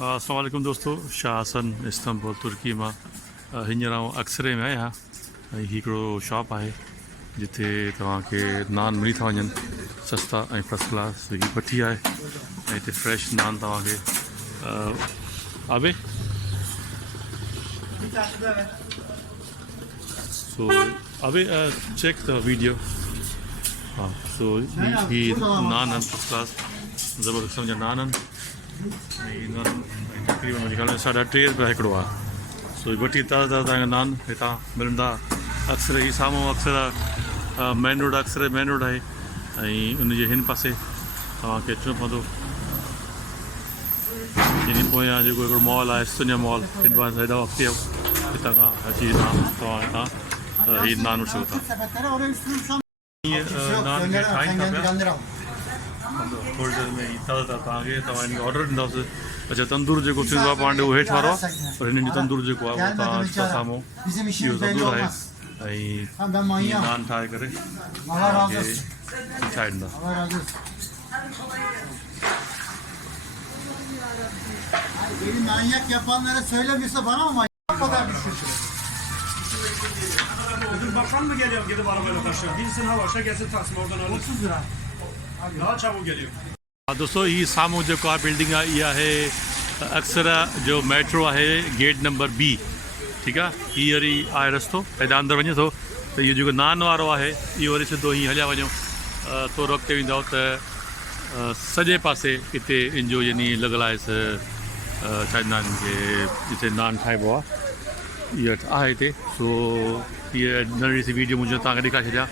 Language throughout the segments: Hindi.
अस्सलाम वालेकुम दोस्तों, शासन इस्तांबुल तुर्की में हींअर आउं अक्सरे में आहियां ऐं हिकिड़ो शॉप आहे जिथे तव्हांखे नान मिली था वञनि सस्ता ऐं फर्स्ट क्लास। हीअ भट्टी आहे ऐं हिते फ्रेश नान तव्हांखे आवे। सो आवे चेक द वीडियो। हाँ, सो ही नान आहिनि फर्स्ट क्लास, ज़बरदस्त मुंहिंजा नान आहिनि तक़रीबन मुंहिंजे ख़्याल में 3.5 रुपया हिकिड़ो आहे। सो भट्टी ताज़ा ताज़ा तव्हांखे नान हितां मिलंदा। अक्सर ही साम्हूं अक्सर मेन रोड अक्सर मेन रोड आहे ऐं उनजे हिन पासे तव्हांखे अचिणो पवंदो। हिन पोयां जेको हिकिड़ो मॉल आहे सुञा मॉल हिन पासे हेॾा अॻिते हितां खां अची तव्हां हितां हीअ नान वठी सघो था। नान खे ठाहिनि था पिया होल्डर में ताज़ा ताज़ा तव्हांखे तव्हां हिनखे ऑडर ॾींदासीं। अच्छा, तंदूर जेको थींदो आहे पाण उहो हेठि वारो आहे, पर हिननि जो तंदूर जेको आहे उहो तव्हां साम्हूं इहो तंदूर आहे ऐं हीअं नान ठाहे करे तव्हांखे ठाहे ॾींदा। Beni manyak yapanlara söylemiyorsa bana mı manyak? Ne kadar düşürsün? Müdür bakan mı geliyor gidip arabayla taşıyor? Bilsin havaşa gelsin taksın oradan alır. 30 lira. Daha çabuk geliyor. दोस्तों ये साम्हूं जेको आहे बिल्डिंग आहे इहा आहे अक्सरा जो मेट्रो आहे गेट नंबर B। ठीकु आहे, हीअ वरी आहे रस्तो हेॾा अंदरि वञे थो त इहो जेको नान वारो आहे इहो वरी सिधो हीअं हलिया वञो थोरो अॻिते वेंदव त सॼे पासे हिते इन जो यानी लॻल आहे छा चवंदा आहिनि खे जिते नान ठाहिबो आहे इहा आहे हिते। सो हीअ नंढड़ी सी वीडियो मुंहिंजो तव्हांखे ॾेखारे छॾिया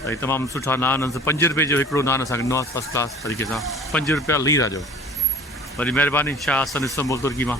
ऐं तमामु सुठा नान आहिनि। 5 रुपए जो हिकिड़ो नान असांखे ॾिनो आहे फर्स्ट क्लास तरीक़े सां, 5 रुपया लीरा जो। वरी महिरबानी, शासन इस्तांबुल तुर्की मां।